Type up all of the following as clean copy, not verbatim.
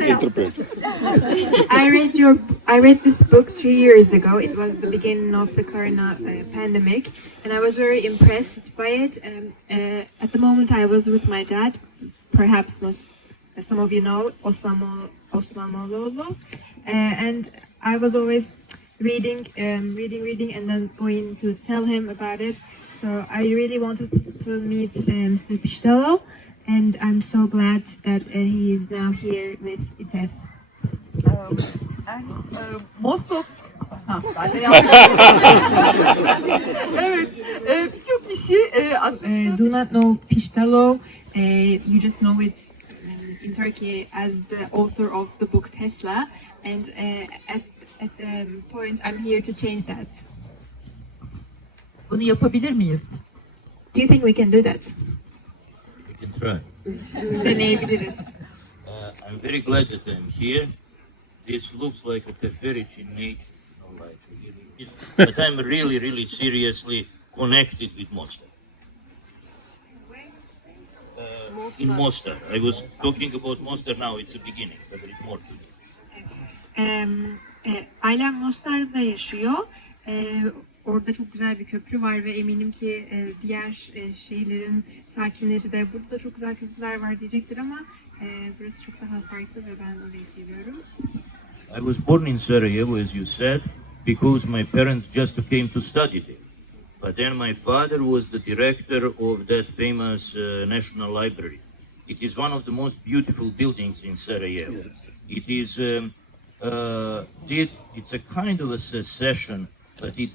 Interpret. I read this book 3 years ago. It was the beginning of the corona pandemic, and I was very impressed by it. At the moment, I was with my dad. Perhaps some of you know Osman and I was always reading, and then going to tell him about it. So I really wanted to meet Mr. Pistalo, and I'm so glad that he is now here with ITEF. And most of ben de yaptım. Evet, birçok kişi aslında Do not know Pistalo. You just know it in Turkey as the author of the book Tesla, and at point I'm here to change that. bunu yapabilir miyiz? Do you think we can do that? We can try. Deneyebiliriz. I'm very glad that I'm here. This looks like a cafeteria in nature, but I'm really, really seriously connected with Mostar. In Mostar. I was talking about Mostar now, it's the beginning, but there is more to it. Ailem Mostar'da yaşıyor. Orada çok güzel bir köprü var ve eminim ki diğer şehirlerin sakinleri de burada çok güzel köprüler var diyecektir ama burası çok daha farklı ve ben orayı seviyorum. I was born in Sarajevo, as you said, because my parents just came to study there. But then my father was the director of that famous National Library. It is one of the most beautiful buildings in Sarajevo. Yes. It is, it's a kind of a secession, but it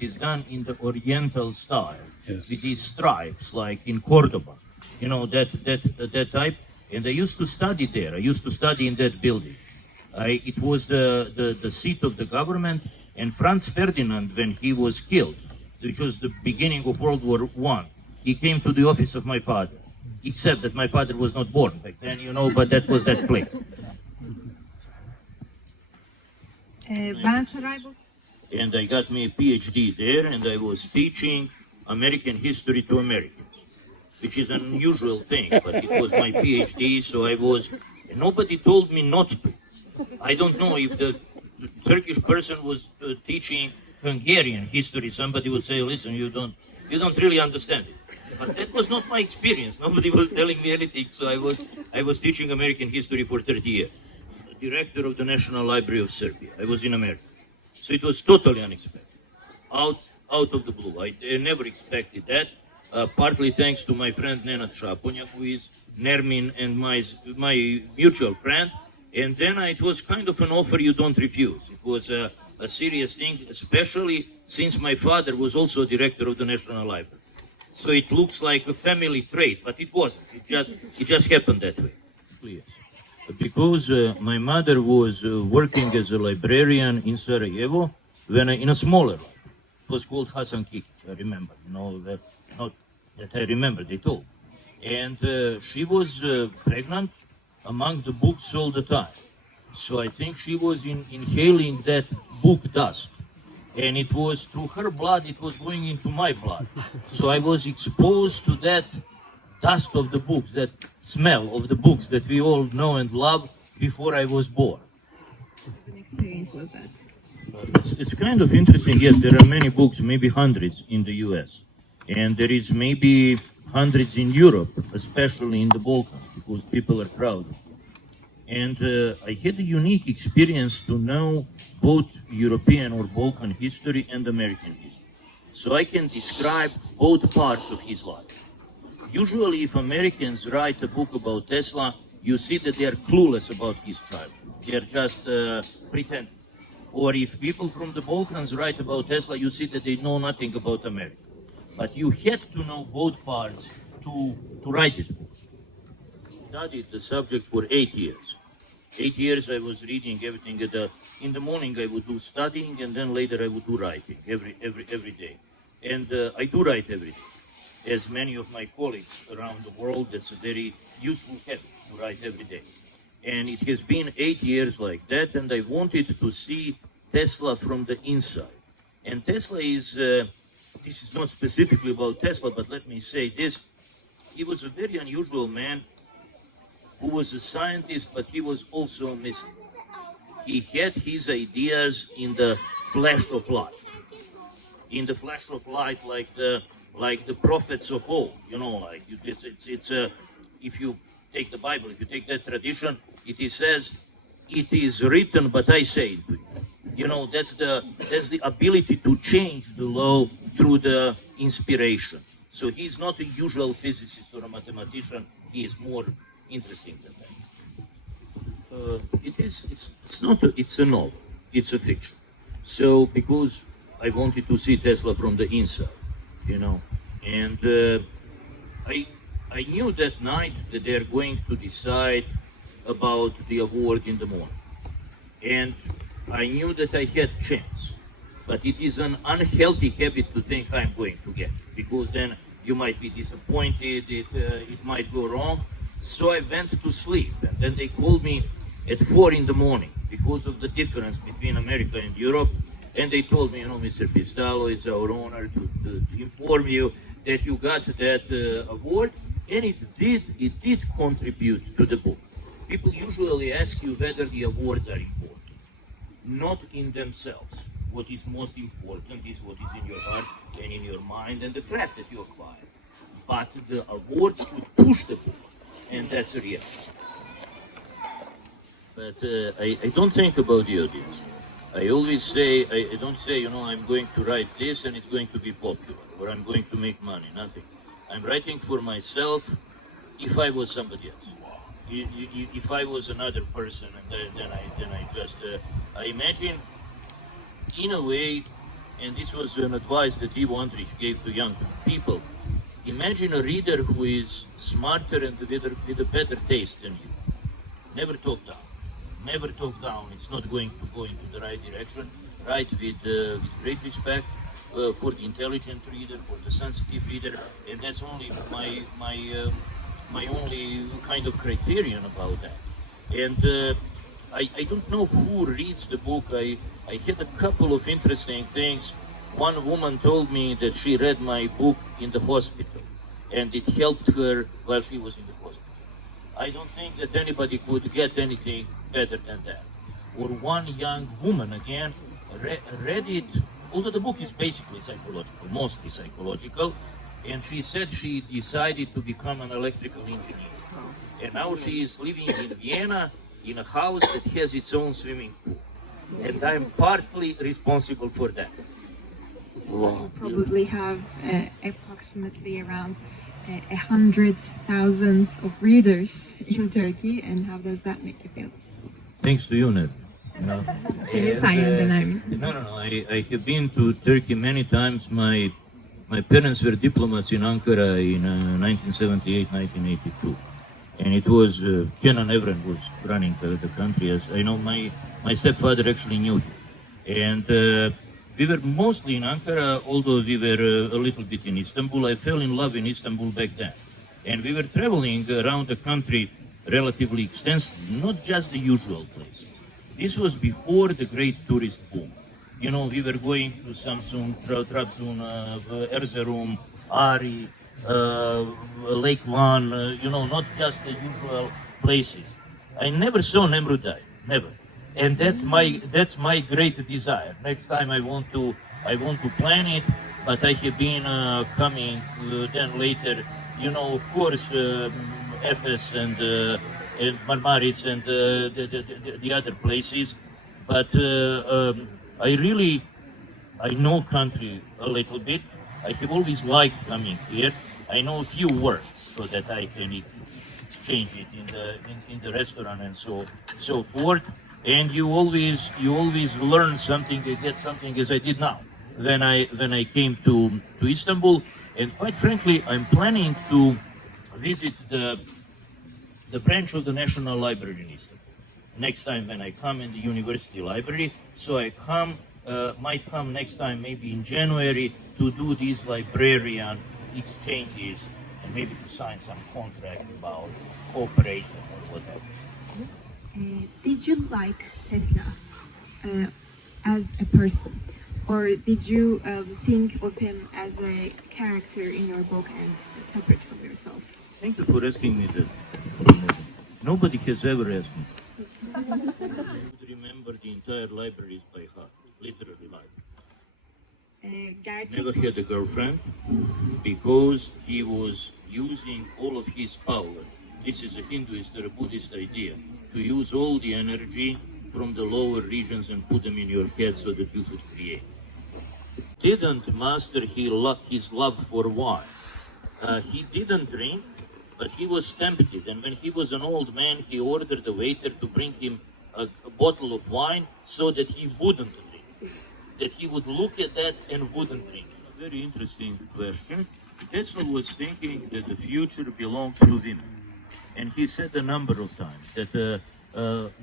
is done in the Oriental style, yes, with these stripes, like in Cordoba, you know, that type. And I used to study there. I used to study in that building. It was the seat of the government, and Franz Ferdinand, when he was killed, which was the beginning of World War I, he came to the office of my father, except that my father was not born back then, you know, but that was that place. And I got me a PhD there, and I was teaching American history to Americans, which is an unusual thing, but it was my PhD, so nobody told me not to. I don't know if the Turkish person was teaching Hungarian history, somebody would say, listen, you don't really understand it. But that was not my experience. Nobody was telling me anything, so I was teaching American history for 30 years. Director of the National Library of Serbia. I was in America. So it was totally unexpected. Out of the blue. I never expected that. Partly thanks to my friend Nenad Šaponja, who is Nermin and my mutual friend. And then it was kind of an offer you don't refuse. It was a serious thing, especially since my father was also director of the National Library. So it looks like a family trait, but it wasn't. It just happened that way. Yes. Because my mother was working as a librarian in Sarajevo in a smaller library. It was called Hasan Kik, I remember. You know, not that I remember, they told. And she was pregnant among the books all the time. So I think she was inhaling that book dust. And it was through her blood, it was going into my blood. So I was exposed to that dust of the books, that smell of the books that we all know and love before I was born. What experience was that? It's kind of interesting. Yes, there are many books, maybe hundreds in the US. And there is maybe hundreds in Europe, especially in the Balkans, because people are crowded. And I had a unique experience to know both European or Balkan history and American history. So I can describe both parts of his life. Usually if Americans write a book about Tesla, you see that they are clueless about his childhood. They are just pretending. Or if people from the Balkans write about Tesla, you see that they know nothing about America. But you had to know both parts to write this book. I studied the subject for 8 years. 8 years I was reading everything. In the morning I would do studying, and then later I would do writing every day. And I do write every day. As many of my colleagues around the world, that's a very useful habit to write every day. And it has been 8 years like that, and I wanted to see Tesla from the inside. And Tesla is, this is not specifically about Tesla, but let me say this. He was a very unusual man. who was a scientist, but he was also a mystic. He had his ideas in the flash of light. In the flash of light, like the prophets of old, like it's if you take the Bible, if you take that tradition, it says, "It is written, but I say it to you." That's the ability to change the law through the inspiration. So he's not a usual physicist or a mathematician. He is more interesting than that. It's a novel. It's a fiction. So because I wanted to see Tesla from the inside, and I knew that night that they're going to decide about the award in the morning, and I knew that I had chance. But it is an unhealthy habit to think I'm going to get, because then you might be disappointed, it might go wrong. So I went to sleep, and then they called me at 4 in the morning because of the difference between America and Europe. And they told me, Mr. Pistalo, it's our honor to inform you that you got that award, and it did contribute to the book. People usually ask you whether the awards are important, not in themselves. What is most important is what is in your heart and in your mind and the craft that you acquire. But the awards could push the book, and that's a reality. But I don't think about the audience. I always say, I don't say, I'm going to write this and it's going to be popular, or I'm going to make money, nothing. I'm writing for myself if I was somebody else. If I was another person, and then I imagine, in a way, and this was an advice that Ivo Andrić gave to young people, imagine a reader who is smarter and with a better taste than you. Never talk down. Never talk down. It's not going to go into the right direction. Write with great respect for the intelligent reader, for the sensitive reader, and that's only my only kind of criterion about that. And I don't know who reads the book. I had a couple of interesting things. One woman told me that she read my book in the hospital, and it helped her while she was in the hospital. I don't think that anybody could get anything better than that. Or one young woman, again, read it, although the book is basically psychological, mostly psychological, and she said she decided to become an electrical engineer. And now she is living in Vienna in a house that has its own swimming pool. And I'm partly responsible for that. You probably have approximately around 100,000 of readers in Turkey, and how does that make you feel? Thanks to you, Ned. Senin sayende Nermin. No. I have been to Turkey many times. My parents were diplomats in Ankara in 1978, 1982. And it was Kenan Evren was running the country. As I know, my stepfather actually knew him. And we were mostly in Ankara, although we were a little bit in Istanbul. I fell in love in Istanbul back then. And we were traveling around the country relatively extensively, not just the usual places. This was before the great tourist boom. We were going to Samsun, Trabzon, Erzurum, Ari, Lake Van, not just the usual places. I never saw Nemrudai, never. And that's my great desire. Next time I want to plan it, but I have been coming then later, of course, Efes and Marmaris and the other places. But I know country a little bit. I have always liked coming here. I know a few words so that I can exchange it in the restaurant and so forth. And you always learn something, you get something, as I did now. When I came to Istanbul, and quite frankly, I'm planning to visit the branch of the National Library in Istanbul next time when I come in the university library. So I might come next time, maybe in January, to do these librarian exchanges and maybe to sign some contract about cooperation or whatever. Did you like Tesla as a person, or did you think of him as a character in your book and separate from yourself? Thank you for asking me that. Nobody has ever asked me. I would remember the entire libraries by heart, literally library. Never Gerçekten had a girlfriend because he was using all of his power. This is a Hinduist or a Buddhist idea, to use all the energy from the lower regions and put them in your head so that you could create. Didn't master his love for wine. He didn't drink, but he was tempted, and when he was an old man, he ordered the waiter to bring him a bottle of wine so that he wouldn't drink, that he would look at that and wouldn't drink. A very interesting question. Tesla was thinking that the future belongs to women, and he said a number of times that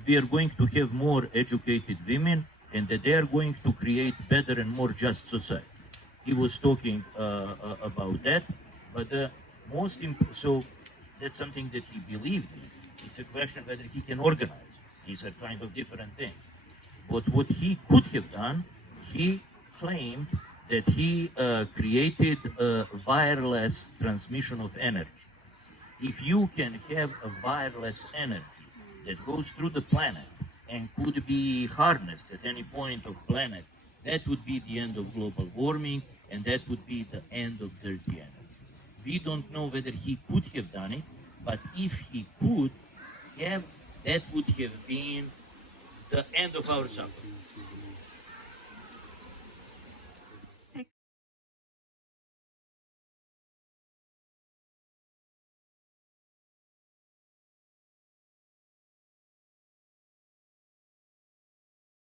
we are going to have more educated women and that they are going to create better and more just society. He was talking about that, but so that's something that he believed in. It's a question whether he can organize. These are kind of different things. But what he could have done, he claimed that he created a wireless transmission of energy. If you can have a wireless energy that goes through the planet and could be harnessed at any point of planet, that would be the end of global warming, and that would be the end of dirty energy. We don't know whether he could have done it, but if he could have, that would have been the end of our suffering.